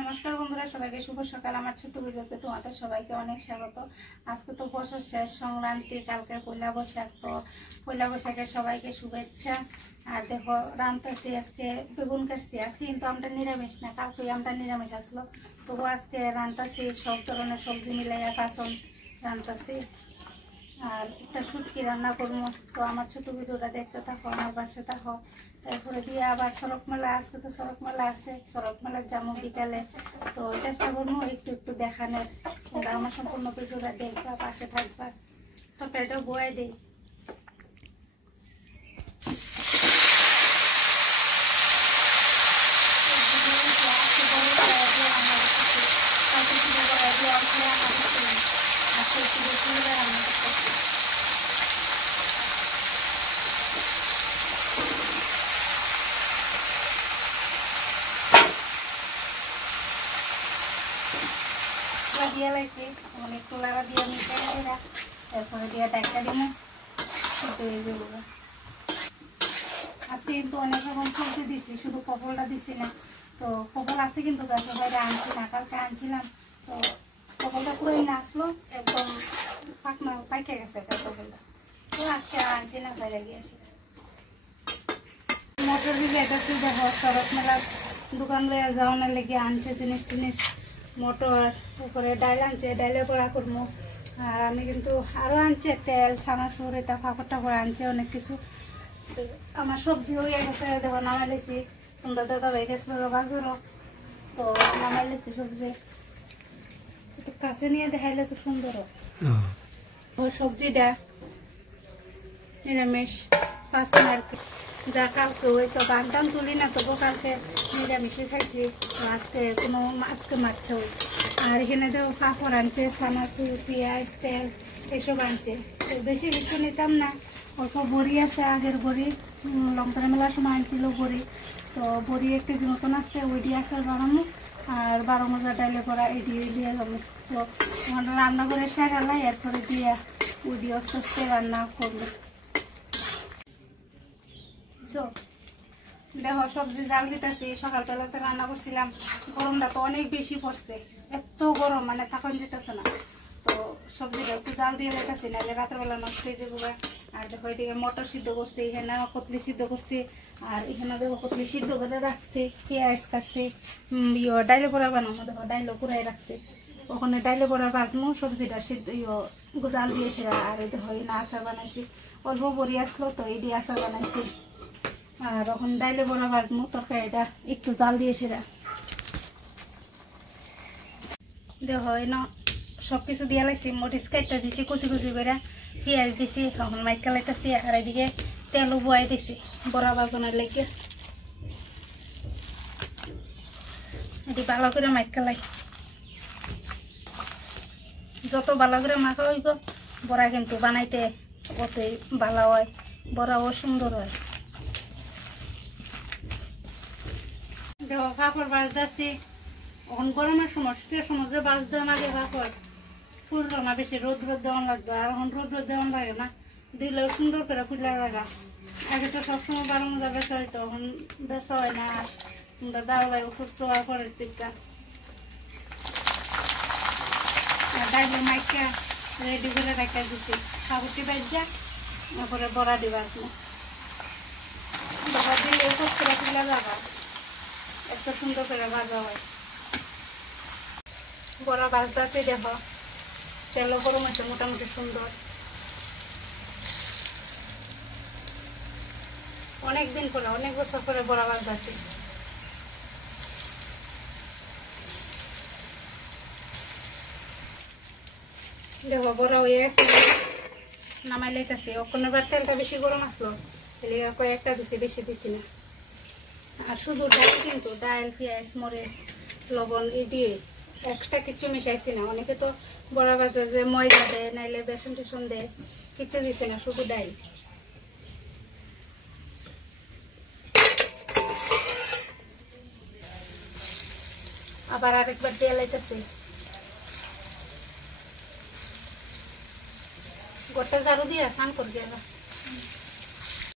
নমস্কার বন্ধুরা, সবাইকে শুভ সকাল। আমার ছোট্ট ভিডিওতে তোমাদের সবাইকে অনেক স্বাগত। আজকে তো বছর শেষ, সংক্রান্তি, কালকে পয়লা বৈশাখ। তো পয়লা বৈশাখের সবাইকে শুভেচ্ছা। আর দেখো রান্তাছি আজকে বেগুন কাটছি। আজকে কিন্তু আমরা নিরামিষ না, কালকে আমরা নিরামিষ আসলো, তবু আজকে রান্তাছি সব ধরনের সবজি মিলাইয়া পাচন রান্তাছি। আর একটা শুটকি রান্না করবো। তো আমার ছোট ভিডিওটা দেখতে থাকো, আমার পাশে থাকো। তারপরে দিয়ে আবার সড়ক মেলা, আজকে তো সড়ক মেলা আছে, সড়ক মেলার যাবো বিকালে। তো চেষ্টা করবো একটু একটু দেখানোর। তোমরা আমার সম্পূর্ণ ভিডিওটা দেখবা, পাশে থাকবা। তো পেটও বয়ে দিই। দিয়ে লাইছি একটু লাগা দিয়ে মিশাই দিই, তারপরে দিয়ে ডাক্তার দিন আজকে কিন্তু অনেক রকম সবজি দিছি, শুধু পটলটা দিছি না। তো পটল আছে কিন্তু গাছের বাইরে আনছি না, কালকে আনছিলাম। তো পটলটা পুরোই না আসলো, একদম পাকনা পাইকে গেছে পটলটা। তো আজকে আনছি না, বাইরে গিয়েছি। মটর ভিজাইতেছি, দেখো সড়ক মেলার দোকান লইয়া যাওয়ানোর লেগে আনছে জিনিস টিনিস। মটর, তারপরে ডাইল আনছে, ডাইলে করা করবো। আর আমি কিন্তু আরও আনছে তেল, ছানাচুর, এটা পাপড় টাপড় আনছে অনেক কিছু। আমার সবজি হয়ে গেছে, দেখো নামাই লেছি। তোমরা দাদা হয়ে গেছিল বাজারও, তো নামাই লেছি সবজি। একটু কাছে নিয়ে দেখাইলে তো সুন্দর হয়। সবজিটা নিরামিষ পাঁচন আর কি। যা কালকে ওই তো বানটান তুলি না, তবু কালকে নিরামিষই খাইছি। আজকে কোনো আজকে মাছ ওই। আর এখানে তো পাঁপড় আনছে, ছানাচুর, পেঁয়াজ, তেল এসব আনছে। তো বেশি কিছু নিতাম না, অল্প বড়ি আছে, আগের বড়ি লঙ্কা মেলার সময় আনছিল বড়ি। তো বড়ি 1 কেজি মতন আছে, ওই দিয়ে আচার বানানো। আর 12 মজা ডাইলে করা এই দিয়ে যাবো। তো রান্না করে শেখালাই, এরপরে দিয়ে ওই দিয়ে আস্তে আস্তে রান্না করলো। দেখো সবজি জাল দিতেছি, সকালবেলা রান্না করছিলাম। গরমটা তো অনেক বেশি পড়ছে, এত গরম মানে তখন যেতেছে না। তো সবজিটা একটু জাল দিয়ে রেখেছি, নাহলে রাতের বেলা নষ্ট হয়ে যাবো। আর দেখো এদিকে মটর সিদ্ধ করছি, এখানে কতলি সিদ্ধ করছি। আর এখানে দেখো কতলি সিদ্ধ করে রাখছি, পেঁয়াজ কাটছি। ডাইলে পোড়া বানাবো, দেখো ডাইলে পোড়াই রাখছি। ওখানে ডাইলে পোড়া বাজমো, সবজিটা সিদ্ধ জাল দিয়েছি। আর এই দেখো না আচার বানাইছি, অল্প বড়ি আসলো তো এই দিয়ে আচার বানাইছি। আর এখন ডাইলে বড়া ভাজমু, তরকারিটা একটু জাল দিয়েছি। দেখো না সব কিছু দিয়ে লাগছি, মরিচ কাটটা দিছি কুচি কুচি করে, পেঁয়াজ দিছি, এখন মাইকা লাইতেছি। আর এদিকে তেলও বয়াই দিছি বড়া ভাজনের লেগে। এটি ভালো করে মাইকা লাই, যত ভালো করে মাখা হইব বড়া কিন্তু বানাইতে অতই ভালো হয়, বড়াও সুন্দর হয়। দেখো পাঁপড় বাজতেছি, এখন গরমের সময়, শীতের সময় যে বাজ দেওয়ান আগে পাঁপড় ফুললো না, বেশি রোদ দেওয়ান লাগবে। আর এখন রোদ দেওয়ান লাগে না, দিলেও সুন্দর করে ফুলা লাগা। আগে তো সবসময় 12 মজা বেচা হইতো, এখন বেচা হয় না। তোমরা দাও ভাই সুস্থ হওয়ার পরের দিকটা। ডাইলে মাইকা রেডি করে রাখা দিচ্ছি, সাবুটি বাজা তারপরে বড়া দিবা। বড়া দিলে সব করে ফুলা যাবা, এত সুন্দর করে ভাজা হয়। বড়া ভাজতে দেখো তেলও গরম হচ্ছে মোটামুটি সুন্দর। অনেকদিন পরে, অনেক বছর পরে বড়া ভাজতে। দেখো বড়া হয়ে গেছে, নামাই লাইতেছি। ওখানে বার তেলটা বেশি গরম আসলো, এলে কয়েকটা দিছি, বেশি দিছি না। আর শুধু ডাল, কিন্তু ডাল, পেঁয়াজ, মরিচ, লবণ এই দিয়ে এক্সট্রা কিচ্ছু মিশাইছি না। অনেকে তো বড়া ভাজা যে ময়দা দেয়, নাইলে বেসন টেসন দেয়, কিচ্ছু দিছে না, শুধু ডাল। আবার আরেকবার দিয়ে লাইতেছি। গোটা ঝাড়ু দিয়ে স্নান করে দিয়ে